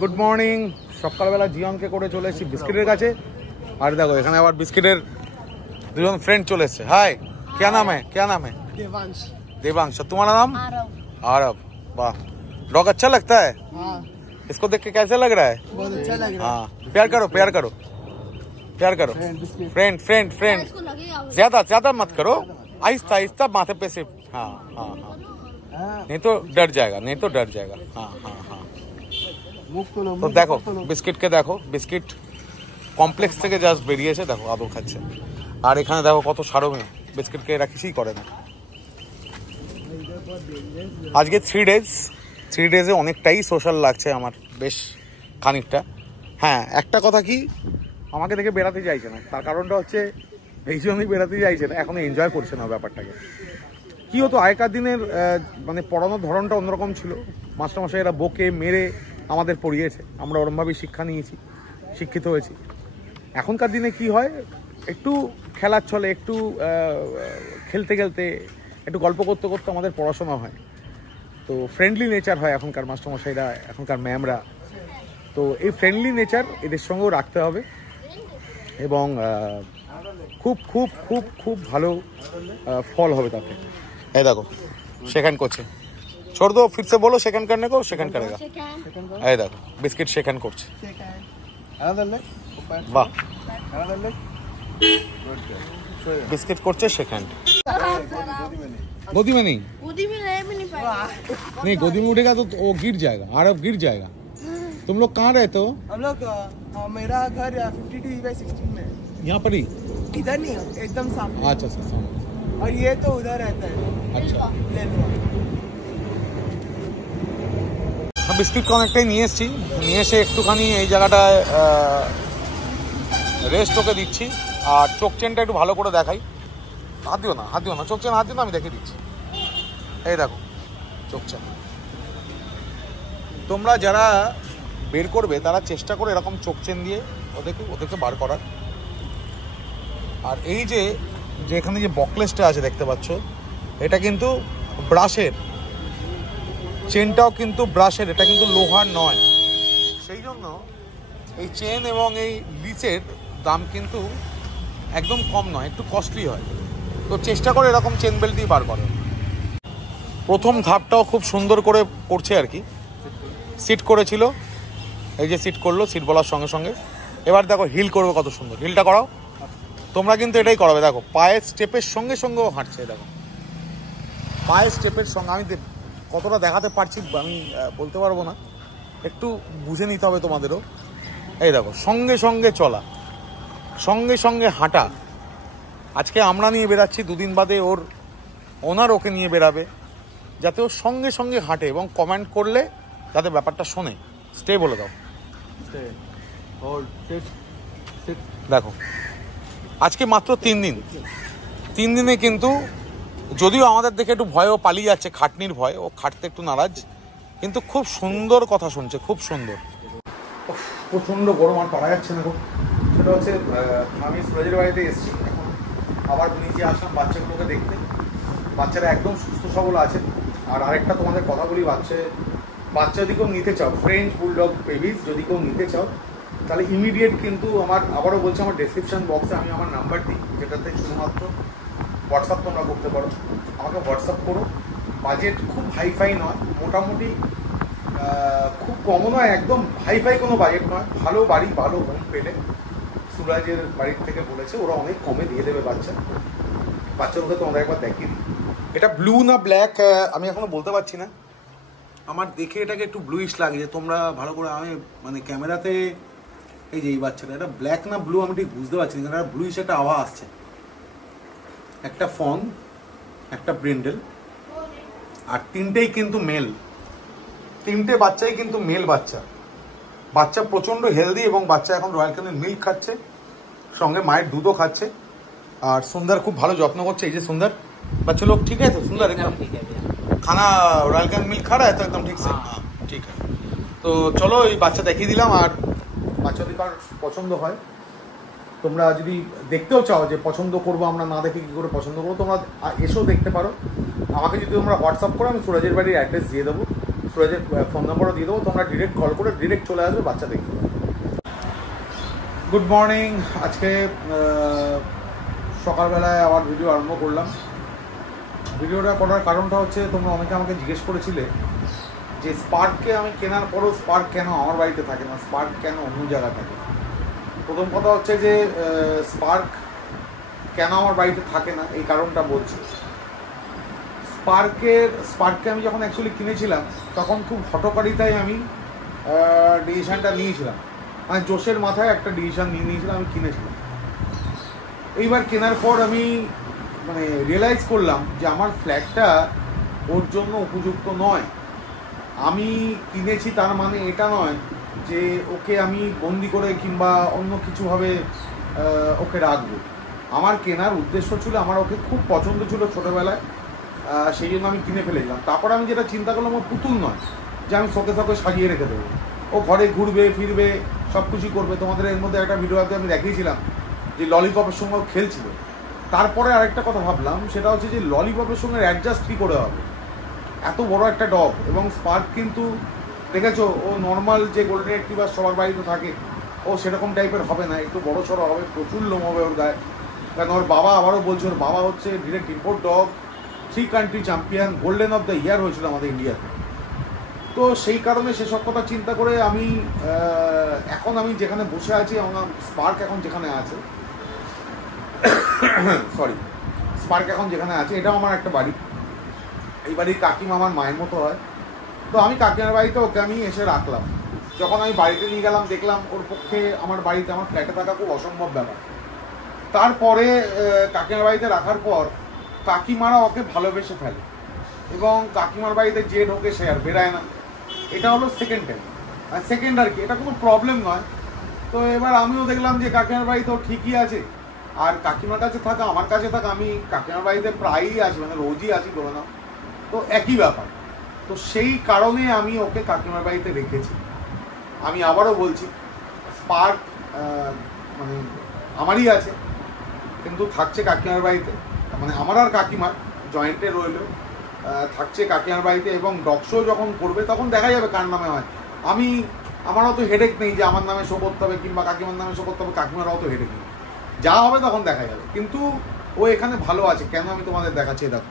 Good morning. সকালবেলা জিয়নকে করে চলে এসেছি বিস্কিটের কাছে। আর দেখো এখানে আবার বিস্কিটের দুজন फ्रेंड चले से। हाय, क्या नाम है? क्या नाम है? देवांश। देवांश। तुम्हारा नाम? आरव। आरव। वाह, डॉग अच्छा लगता है? हाँ, इसको देख के कैसे लग रहा है? बहुत अच्छा लग रहा है। हाँ, प्यार करो, प्यार करो, प्यार करो। फ्रेंड फ्रेंड फ्रेंड, ज्यादा ज्यादा मत करो, आहिस्ता आहिस्ता माथे पे से। हाँ हाँ हाँ, नहीं तो डर जाएगा, नहीं तो डर जाएगा। हाँ हाँ हाँ। তো দেখো বিস্কিটকে দেখো, বিস্কিট কমপ্লেক্স থেকে জাস্ট বেরিয়েছে, দেখো আদর খাচ্ছে। আর এখানে দেখো কত সারো মেয়ে, বিস্কিটকে এরা কিছুই করে না। আজকে 3 ডেজে অনেকটাই সোশ্যাল লাগছে আমার, বেশ খানিকটা। হ্যাঁ, একটা কথা কি, আমাকে দেখে বেড়াতে চাইছে না, তার কারণটা হচ্ছে এই জন্যই বেড়াতে চাইছে না, এখনো এনজয় করছে না ব্যাপারটাকে। কি হতো আগেকার দিনের মানে পড়ানোর ধরনটা অন্যরকম ছিল। মাস্টারমশাইরা বকে মেরে আমাদের পড়িয়েছে, আমরা ওরমভাবেই শিক্ষা নিয়েছি, শিক্ষিত হয়েছি। এখনকার দিনে কি হয়, একটু খেলার ছলে, একটু খেলতে খেলতে, একটু গল্প করতে করতে আমাদের পড়াশোনা হয়। তো ফ্রেন্ডলি নেচার হয় এখনকার মাস্টারমশাইরা, এখনকার ম্যামরা। তো এই ফ্রেন্ডলি নেচার এদের সঙ্গেও রাখতে হবে এবং খুব খুব খুব খুব ভালো ফল হবে তাতে। এই দেখো সেকেন্ড করছে, छोड़ दो, फिर से बोलो सेकंड करने को, सेकंड करेगा। এই দেখো বিস্কিট সেকেন্ড করছে। বাহ, बिस्किट করছে सेकंड। गोदी में नहीं, गोदी में नहीं पाएगा। नहीं गोदी में उठेगा तो वो गिर जाएगा, आरव गिर जाएगा। तुम लोग कहाँ रहते हो? हम लोग मेरा घर 52/16 में। यहाँ पर ही? इधर नहीं, एकदम सामने। अच्छा अच्छा, सामने। और ये तो उधर रहता है। अच्छा, বিস্কিট অনেকটাই নিয়ে এসেছি, নিয়ে এসে একটুখানি এই জায়গাটায় রেস্ট ওকে দিচ্ছি। আর চোখ চেনটা একটু ভালো করে দেখাই। হাত দিও না, হাত দিও না, চোখ চেন হাত দিও না, আমি দেখে দিচ্ছি। এই দেখো চোখ চেন। তোমরা যারা বের করবে তারা চেষ্টা করে এরকম চোখ চেন দিয়ে ওদেরকে বার করার। আর এই যে এখানে যে বকলেসটা আছে দেখতে পাচ্ছ, এটা কিন্তু ব্রাশের, চেনটাও কিন্তু ব্রাশের, এটা কিন্তু লোহার নয়। সেই জন্য এই চেন এবং এই লিচের দাম কিন্তু একদম কম নয়, একটু কস্টলি হয়। তো চেষ্টা করে এরকম চেন বেল্ট দিয়ে বার করো। প্রথম ধাপটাও খুব সুন্দর করে করছে আর কি, সিট করেছিল, এই যে সিট করলো, সিট বলার সঙ্গে সঙ্গে। এবার দেখো হিল করবে কত সুন্দর, হিলটা করাও। তোমরা কিন্তু এটাই করাবে, দেখো পায়ের স্টেপের সঙ্গে সঙ্গেও হাঁটছে, দেখো পায়ের স্টেপের সঙ্গে। আমি কতটা দেখাতে পারছি আমি বলতে পারবো না, একটু বুঝে নিতে হবে তোমাদেরও। এই দেখো সঙ্গে সঙ্গে চলা, সঙ্গে সঙ্গে হাঁটা। আজকে আমরা নিয়ে বেরাচ্ছি, দুদিন বাদে ওনার ওকে নিয়ে বেরাবে, যাতে ও সঙ্গে সঙ্গে হাঁটে এবং কমেন্ট করলে যাতে ব্যাপারটা শোনে। স্টে বলে দাও, দেখো আজকে মাত্র 3 দিন, 3 দিনে কিন্তু, যদিও আমাদের দেখে একটু ভয়ও পালিয়ে যাচ্ছে, খাটনির ভয়, ও খাটতে একটু নারাজ, কিন্তু খুব সুন্দর কথা শুনছে, খুব সুন্দর। প্রচণ্ড গরম, আর পারা যাচ্ছে না। সেটা হচ্ছে আমি সুরজের বাড়িতে এসেছি, এখন আবার নিচে আসলাম বাচ্চাগুলোকে দেখতে। বাচ্চারা একদম সুস্থ সবল আছে। আর আরেকটা তোমাদের কথা বলি, বাচ্চা যদি কেউ নিতে চাও, ফ্রেঞ্চ বুলডগ বেবিজ যদি কেউ নিতে চাও, তাহলে ইমিডিয়েট কিন্তু আবারও বলছি, আমার ডেসক্রিপশন বক্সে আমি আমার নাম্বার দিই, যেটাতে শুধুমাত্র হোয়াটসঅ্যাপ তোমরা করতে পারো। আমাকে হোয়াটসঅ্যাপ করো। বাজেট খুব হাইফাই নয়, মোটামুটি খুব কমও নয়, একদম হাইফাই কোনো বাজেট নয়। ভালো বাড়ি, ভালো হোম পেলে সুরাজের বাড়ির থেকে বলেছে ওরা অনেক কমে দিয়ে দেবে বাচ্চাগুলোকে। তোমরা একবার দেখিয়ে দিই, এটা ব্লু না ব্ল্যাক আমি এখনো বলতে পারছি না। আমার দেখে এটাকে একটু ব্লুইশ লাগছে, তোমরা ভালো করে, আমি মানে ক্যামেরাতে এই যে এই বাচ্চাটা, এটা ব্ল্যাক না ব্লু আমি ঠিক বুঝতে পারছি না, কারণ একটা ব্লুইশ একটা আওয়াজ আসছে। একটা ফন, একটা ব্রিন্ডেল, আর 3টেই কিন্তু মেল, 3টে বাচ্চাই কিন্তু মেল বাচ্চা প্রচণ্ড হেলদি, এবং বাচ্চা এখন রয়্যাল ক্যানিন মিল্ক খাচ্ছে, সঙ্গে মায়ের দুধও খাচ্ছে। আর সুন্দর খুব ভালো যত্ন করছে। এই যে সুন্দর बच्चे लोग ठीक है? तो सुंदर एकदम ठीक है भैया। खाना रॉयल कैन मिल्क खा रहा है तो एकदम ठीक से? हाँ ठीक है। তো চলো এই বাচ্চা দেখিয়ে দিলাম। আর বাচ্চা যদি কার পছন্দ হয়, তোমরা যদি দেখতেও চাও যে পছন্দ করবো আমরা, না দেখে কী করে পছন্দ করবো, তোমরা এসেও দেখতে পারো। আমাকে যদি তোমরা হোয়াটসঅ্যাপ করো, আমি সুরাজের বাড়ির অ্যাড্রেস দিয়ে দেবো। সুরাজের ফোন নাম্বারও দিয়ে দেবো, তোমরা ডিরেক্ট কল করে ডিরেক্ট চলে আসবে বাচ্চা দেখতে। Good morning. আজকে সকালবেলায় আবার ভিডিও আরম্ভ করলাম। ভিডিওটা করার কারণটা হচ্ছে, তোমরা অনেকে আমাকে জিজ্ঞেস করেছিলে যে স্পার্ককে আমি কেনার পরও স্পার্ক কেন আমার বাড়িতে থাকে না, স্পার্ক কেন অন্য জায়গায় থাকে। প্রথম কথা হচ্ছে যে স্পার্ক কেন আমার বাড়িতে থাকে না এই কারণটা বলছি। স্পার্ককে আমি যখন অ্যাকচুয়ালি কিনেছিলাম তখন খুব হঠকারিতায় আমি ডিসিশানটা নিয়েছিলাম, মানে জোশের মাথায় একটা ডিসিশান নিয়েছিলাম, আমি কিনেছিলাম। এইবার কেনার পর আমি মানে রিয়েলাইজ করলাম যে আমার ফ্ল্যাটটা ওর জন্য উপযুক্ত নয়। আমি কিনেছি তার মানে এটা নয় যে ওকে আমি বন্দি করে কিংবা অন্য কিছুভাবে ওকে রাখবো। আমার কেনার উদ্দেশ্য ছিল, আমার ওকে খুব পছন্দ ছিল ছোটোবেলায়, সেই জন্য আমি কিনে ফেলেছিলাম। তারপর আমি যেটা চিন্তা করলাম, ও পুতুল নয় যে আমি শোকে সাজিয়ে রেখে দেবো। ও ঘরে ঘুরবে ফিরবে, সব কিছুই করবে। তোমাদের এর মধ্যে একটা ভিডিওতে আমি দেখিয়েছিলাম যে ললিপপের সঙ্গে ও খেলছিল। তারপরে আরেকটা কথা ভাবলাম, সেটা হচ্ছে যে ললিপপের সঙ্গে অ্যাডজাস্ট কী করে হবে, এত বড় একটা ডগ। এবং স্পার্ক কিন্তু দেখেছো, ও নর্মাল যে গোল্ডেন রিট্রিভার সবার বাড়িতে থাকে ও সেরকম টাইপের হবে না, একটু বড় সড়ো হবে, প্রচুর লোম হবে ওর গায়ে। কারণ ওর বাবা, আবারও বলছে, ওর বাবা হচ্ছে direct import dog, 3 country champion, golden of the year হয়েছিল আমাদের ইন্ডিয়াতে। তো সেই কারণে সেসব কথা চিন্তা করে আমি এখন আমি যেখানে বসে আছি, আমার স্পার্ক এখন যেখানে আছে স্পার্ক এখন যেখানে আছে, এটাও আমার একটা বাড়ি। এই বাড়ির কাকিমা আমার মায়ের মতো হয়। তো আমি কাকিমার বাড়িতে ওকে আমি এসে রাখলাম। যখন আমি বাড়িতে নিয়ে গেলাম, দেখলাম ওর পক্ষে আমার বাড়িতে, আমার ফ্ল্যাটে থাকা খুব অসম্ভব ব্যাপার। তারপরে কাকিমার বাড়িতে রাখার পর কাকিমারা ওকে ভালোবেসে ফেলে এবং কাকিমার বাড়িতে যে ঢোকে সে আর বেরায় না। এটা হলো সেকেন্ড টাইম, সেকেন্ড আর কি, এটা কোনো প্রবলেম নয়। তো এবার আমিও দেখলাম যে কাকিমার বাড়িতে ও ঠিকই আছে, আর কাকিমার কাছে থাকা আমার কাছে থাকা, আমি কাকিমার বাড়িতে প্রায়ই আছি, মানে রোজই আছি ধরে নাও, তো একই ব্যাপার। তো সেই কারণে আমি ওকে কাকিমার বাড়িতে রেখেছি। আমি আবারও বলছি, স্পার্ক মানে আমারই আছে, কিন্তু থাকছে কাকিমার বাড়িতে, মানে আমার আর কাকিমার জয়েন্টে রইল, থাকছে কাকিমার বাড়িতে। এবং ডগ শো যখন করবে তখন দেখা যাবে কার নামে হয়। আমার অত হেডেক নেই যে আমার নামে শো করতে হবে কিংবা কাকিমার নামে শো করতে হবে, কাকিমার অত হেডেক নেই, যা হবে তখন দেখা যাবে। কিন্তু ও এখানে ভালো আছে কেন আমি তোমাদের দেখাচ্ছি। দেখো,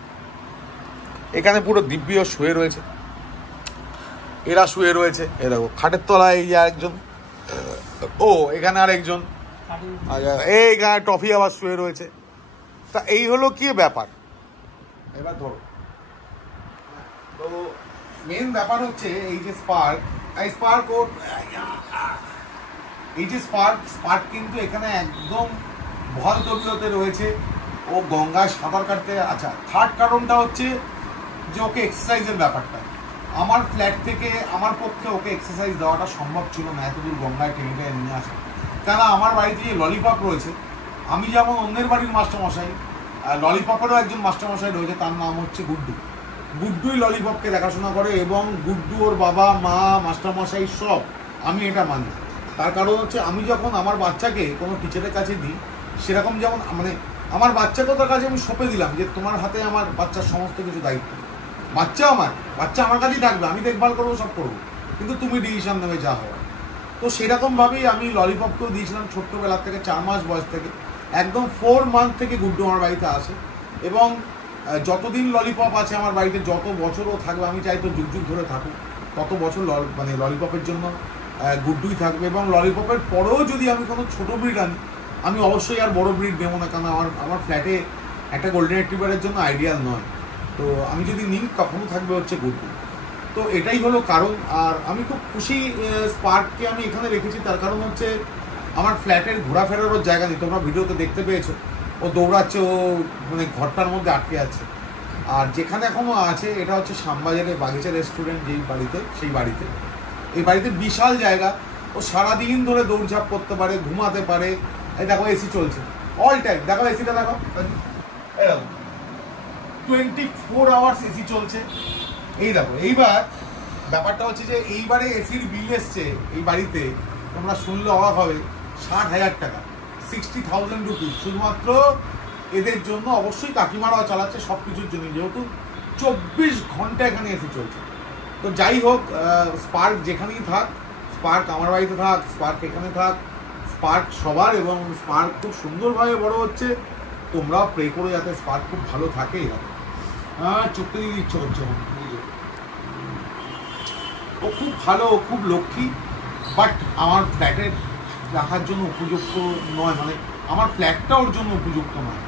এখানে পুরো দিব্যিও শুয়ে রয়েছে, এরা শুয়ে রয়েছে, এ দেখো খাটের তলায় এই একজন, ও এখানে আর একজন, এইখানে টফি আবার শুয়ে রয়েছে। তা এই হলো কি ব্যাপার। এবার ধরো, তো মেন ব্যাপার হচ্ছে এই যে স্পার্ক কিন্তু এখানে একদম ভল তবিয়তে রয়েছে। ও গঙ্গায় সাঁতার কাটতে, আচ্ছা থার্ড কারণটা হচ্ছে যে ওকে এক্সারসাইজের ব্যাপারটা। আমার ফ্ল্যাট থেকে আমার পক্ষে ওকে এক্সারসাইজ দেওয়াটা সম্ভব ছিল না, এতদূর গঙ্গায় টেনে নিয়ে আসা। কেন আমার বাড়িতে যে ললিপপ রয়েছে, আমি যেমন অন্যের বাড়ির মাস্টারমশাই, ললিপপেরও একজন মাস্টারমশাই রয়েছে, তার নাম হচ্ছে গুড্ডুই ললিপপকে দেখাশোনা করে। এবং গুড্ডু, ওর বাবা মা, মাস্টারমশাই সব, আমি এটা মানি। তার কারণ হচ্ছে, আমি যখন আমার বাচ্চাকে কোনো টিচারের কাছে দিই, সেরকম যেমন মানে আমার বাচ্চাকে তার কাছে আমি সঁপে দিলাম যে তোমার হাতে আমার বাচ্চার সমস্ত কিছু দায়িত্ব, বাচ্চা আমার কাছেই থাকবে, আমি দেখভাল করবো, সব করবো, কিন্তু তুমি ডিসিশন নেবে যা হওয়ার। তো সেরকমভাবেই আমি ললিপপকেও দিয়েছিলাম ছোট্টবেলার থেকে, 4 মাস বয়স থেকে, একদম 4 মান্থ থেকে গুড্ডু আমার বাড়িতে আসে। এবং যতদিন ললিপপ আছে আমার বাড়িতে, যত বছরও থাকবে, আমি চাই তো যুগ ধরে থাকুক, তত বছর মানে ললিপপের জন্য গুড্ডুই থাকবে। এবং ললিপপের পরেও যদি আমি কোনো ছোটো ব্রিড আনি, আমি অবশ্যই আর বড় ব্রিড নেবো না, কারণ আমার ফ্ল্যাটে একটা গোল্ডেন রিট্রিভারের জন্য আইডিয়াল নয়। তো আমি যদি নিই, কখনো থাকবে হচ্ছে গুড্ডু। তো এটাই হলো কারণ। আর আমি খুব খুশি স্পার্ককে আমি এখানে রেখেছি, তার কারণ হচ্ছে আমার ফ্ল্যাটের ঘোরাফেরারও জায়গা নেই। তোমরা ভিডিওতে দেখতে পেয়েছো, ও দৌড়াচ্ছে, ও মানে ঘরটার মধ্যে আটকে আছে। আর যেখানে এখনও আছে, এটা হচ্ছে শ্যামবাজারে বাগিচা রেস্টুরেন্ট, সেই বাড়িতে এই বাড়িতে বিশাল জায়গা। ও সারাদিন ধরে দৌড়ঝাঁপ করতে পারে, ঘুমাতে পারে। এই দেখো এসি চলছে অল টাইম, দেখো এসিটা দেখো, 24 আওয়ার্স এসি চলছে। এই দেখো, এইবার ব্যাপারটা হচ্ছে যে এইবারে এসির বিল এসছে এই বাড়িতে, তোমরা শুনলে অবাক হবে, 60,000 টাকা, 60,000 রুপিস, শুধুমাত্র এদের জন্য। অবশ্যই কাকিমারাও চালাচ্ছে সব কিছুর জন্য, যেহেতু 24 ঘন্টা এখানে এসি চলছে। তো যাই হোক, স্পার্ক যেখানেই থাক, স্পার্ক আমার বাড়িতে থাক, স্পার্ক এখানে থাক, স্পার্ক সবার, এবং স্পার্ক খুব সুন্দরভাবে বড় হচ্ছে। তোমরা প্রে করে যাতে স্পার্ক খুব ভালো থাকে। চোখে দিতে ইচ্ছে করছে আমার। ও খুব ভালো, ও খুব লক্ষ্মী, বাট আমার ফ্ল্যাটে রাখার জন্য উপযুক্ত নয়, মানে আমার ফ্ল্যাটটা ওর জন্য উপযুক্ত নয়।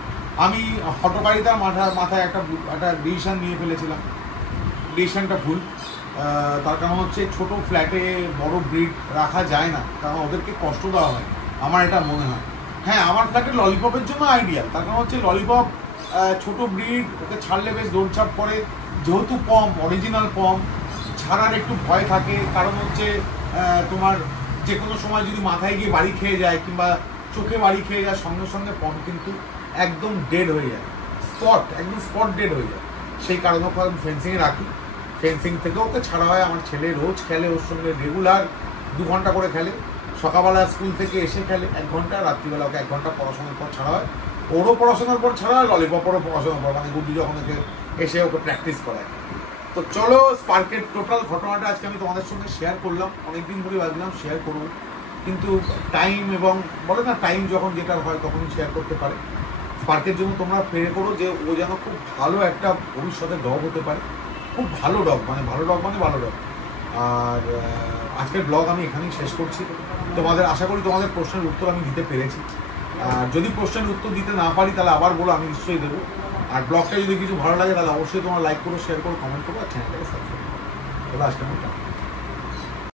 আমি হটকারিতার মাথায় একটা ডিসিশন নিয়ে ফেলেছিলাম। ডিসিশনটা ভুল। তার কারণ হচ্ছে ছোট ফ্ল্যাটে বড় ব্রিড রাখা যায় না, কারণ ওদেরকে কষ্ট দেওয়া হয়, আমার এটা মনে হয়। হ্যাঁ, আমার ফ্ল্যাটে ললিপপের জন্য আইডিয়াল, তার কারণ হচ্ছে ললিপপ ছোট ব্রিড, ওকে ছাড়লে বেশ দৌড়ঝাঁপ করে, যেহেতু পম, অরিজিনাল পম, ছাড়ার একটু ভয় থাকে, কারণ হচ্ছে তোমার যে কোনো সময় যদি মাথায় গিয়ে বাড়ি খেয়ে যায় কিংবা চোখে বাড়ি খেয়ে যায়, সঙ্গে সঙ্গে পম কিন্তু একদম ডেড হয়ে যায়, একদম স্পট ডেড হয়ে যায়। সেই কারণে ওকে আমি ফেন্সিংয়ে রাখি। ফেন্সিং থেকে ওকে ছাড়া হয়। আমার ছেলে রোজ খেলে ওর সঙ্গে, রেগুলার 2 ঘন্টা করে খেলে। সকালবেলা স্কুল থেকে এসে খেলে 1 ঘন্টা, রাত্রিবেলা ওকে 1 ঘন্টা পড়াশোনার পর ছাড়া হয়। ওরও পড়াশোনার পর ছাড়া হয়, ললিপপেরও পড়াশোনার পর, মানে গুড্ডি যখন ওকে এসে ওকে প্র্যাকটিস করায়। তো চলো, স্পার্কের টোটাল ঘটনাটা আজকে আমি তোমাদের সঙ্গে শেয়ার করলাম। অনেকদিন ধরে ভাবলাম শেয়ার করবো, কিন্তু টাইম, এবং বলে না টাইম যখন যেটা হয় তখনই শেয়ার করতে পারে। স্পার্কের জন্য তোমরা প্রে করো যে ও যেন খুব ভালো একটা ভবিষ্যতে ডগ হতে পারে, খুব ভালো ডগ, মানে ভালো ডগ মানে ভালো ডগ। আর আজকের ব্লগ আমি এখানেই শেষ করছি। তোমাদের আশা করি তোমাদের প্রশ্নের উত্তর আমি দিতে পেরেছি। আর যদি প্রশ্নের উত্তর দিতে না পারি তাহলে আবার বলো, আমি নিশ্চয়ই দেবো। আর ব্লগটা যদি কিছু ভালো লাগে তাহলে অবশ্যই তোমরা লাইক করো, শেয়ার করো, কমেন্ট করো, আর চ্যানেলটাকে সাবস্ক্রাইব করো। তাহলে আজকে আমি